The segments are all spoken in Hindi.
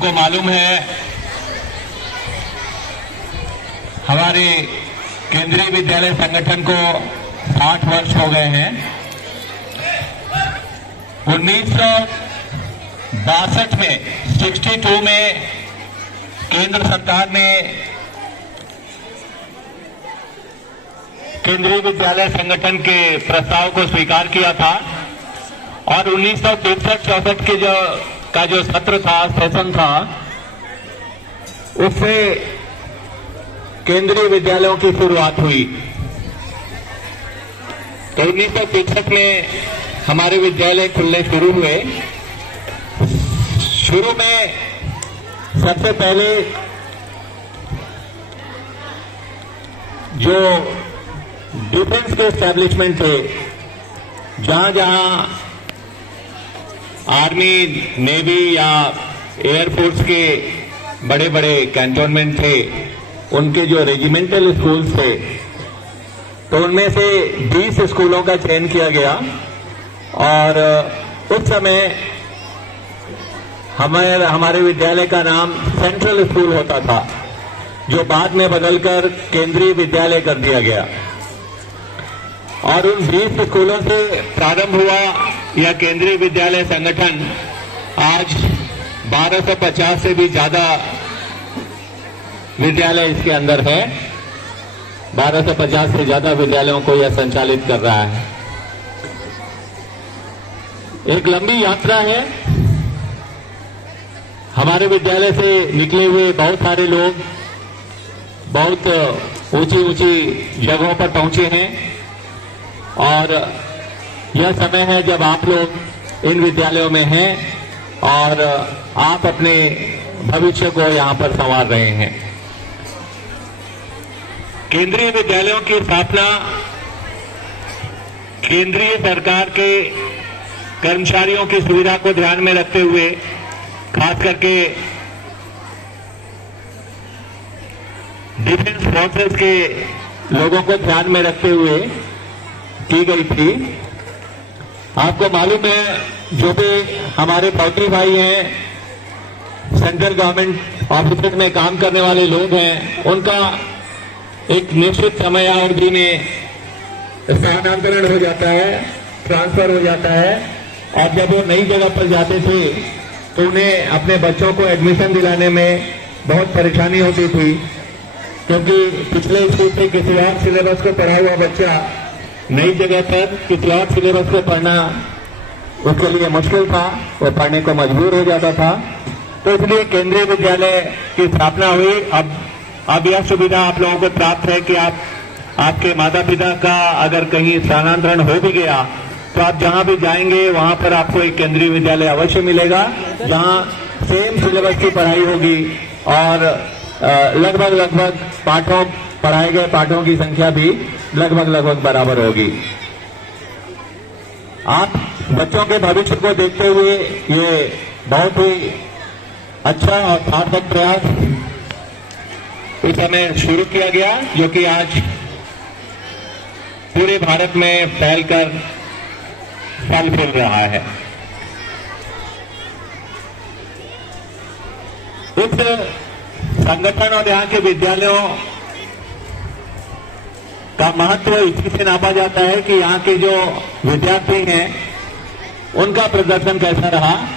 आपको मालूम है हमारे केंद्रीय विद्यालय संगठन को 60 वर्ष हो गए हैं। 1962 में 62 में केंद्र सरकार ने केंद्रीय विद्यालय संगठन के प्रस्ताव को स्वीकार किया था और 1963-64 के जो सत्र था, सेशन था, उससे केंद्रीय विद्यालयों की शुरुआत हुई। तो 1963 में हमारे विद्यालय खुलने शुरू हुए। शुरू में सबसे पहले जो डिफेंस के एस्टैब्लिशमेंट थे, जहां जहां आर्मी, नेवी या एयरफोर्स के बड़े बड़े कैंटोनमेंट थे, उनके जो रेजिमेंटल स्कूल्स थे, तो उनमें से 20 स्कूलों का चयन किया गया। और उस समय हमारे विद्यालय का नाम सेंट्रल स्कूल होता था, जो बाद में बदलकर केंद्रीय विद्यालय कर दिया गया। और उन 20 स्कूलों से प्रारंभ हुआ यह केंद्रीय विद्यालय संगठन आज 1250 से भी ज्यादा विद्यालय इसके अंदर है। 1250 से ज्यादा विद्यालयों को यह संचालित कर रहा है। एक लंबी यात्रा है। हमारे विद्यालय से निकले हुए बहुत सारे लोग बहुत ऊंची ऊंची जगहों पर पहुंचे हैं और यह समय है जब आप लोग इन विद्यालयों में हैं और आप अपने भविष्य को यहां पर संवार रहे हैं। केंद्रीय विद्यालयों की स्थापना केंद्रीय सरकार के कर्मचारियों की सुविधा को ध्यान में रखते हुए, खास करके डिफेंस फोर्सेस के लोगों को ध्यान में रखते हुए की गई थी। आपको मालूम है, जो भी हमारे फौजी भाई हैं, सेंट्रल गवर्नमेंट ऑफिस में काम करने वाले लोग हैं, उनका एक निश्चित समय अवधि में स्थानांतरण हो जाता है, ट्रांसफर हो जाता है। और जब वो नई जगह पर जाते थे तो उन्हें अपने बच्चों को एडमिशन दिलाने में बहुत परेशानी होती थी, क्योंकि पिछले स्कूल से किसी और सिलेबस को पढ़ा हुआ बच्चा नई जगह पर किसी और सिलेबस को पढ़ना उसके लिए मुश्किल था, वो पढ़ने को मजबूर हो जाता था। तो इसलिए केंद्रीय विद्यालय की स्थापना हुई। अब यह सुविधा आप लोगों को प्राप्त है कि आपके माता पिता का अगर कहीं स्थानांतरण हो भी गया तो आप जहां भी जाएंगे वहां पर आपको एक केंद्रीय विद्यालय अवश्य मिलेगा, जहां सेम सिलेबस की पढ़ाई होगी और लगभग पढ़ाए गए पाठों की संख्या भी लगभग बराबर होगी। आप बच्चों के भविष्य को देखते हुए ये बहुत ही अच्छा और सार्थक प्रयास इस समय शुरू किया गया, जो कि आज पूरे भारत में फैलकर फल फूल रहा है। इस संगठन और यहाँ के विद्यालयों का महत्व इसी से नापा जाता है कि यहाँ के जो विद्यार्थी हैं उनका प्रदर्शन कैसा रहा,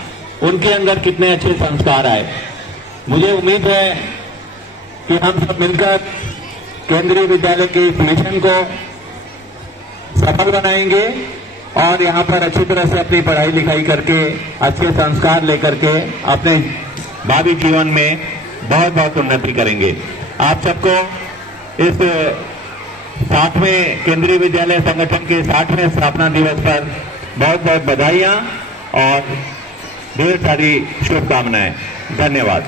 उनके अंदर कितने अच्छे संस्कार आए। मुझे उम्मीद है कि हम सब मिलकर केंद्रीय विद्यालय के इस मिशन को सफल बनाएंगे और यहाँ पर अच्छी तरह से अपनी पढ़ाई लिखाई करके अच्छे संस्कार लेकर के अपने भावी जीवन में बहुत बहुत उन्नति करेंगे। आप सबको इस 60वें केंद्रीय विद्यालय संगठन के 60वें स्थापना दिवस पर बहुत बहुत बधाइयां और ढेर सारी शुभकामनाएं। धन्यवाद।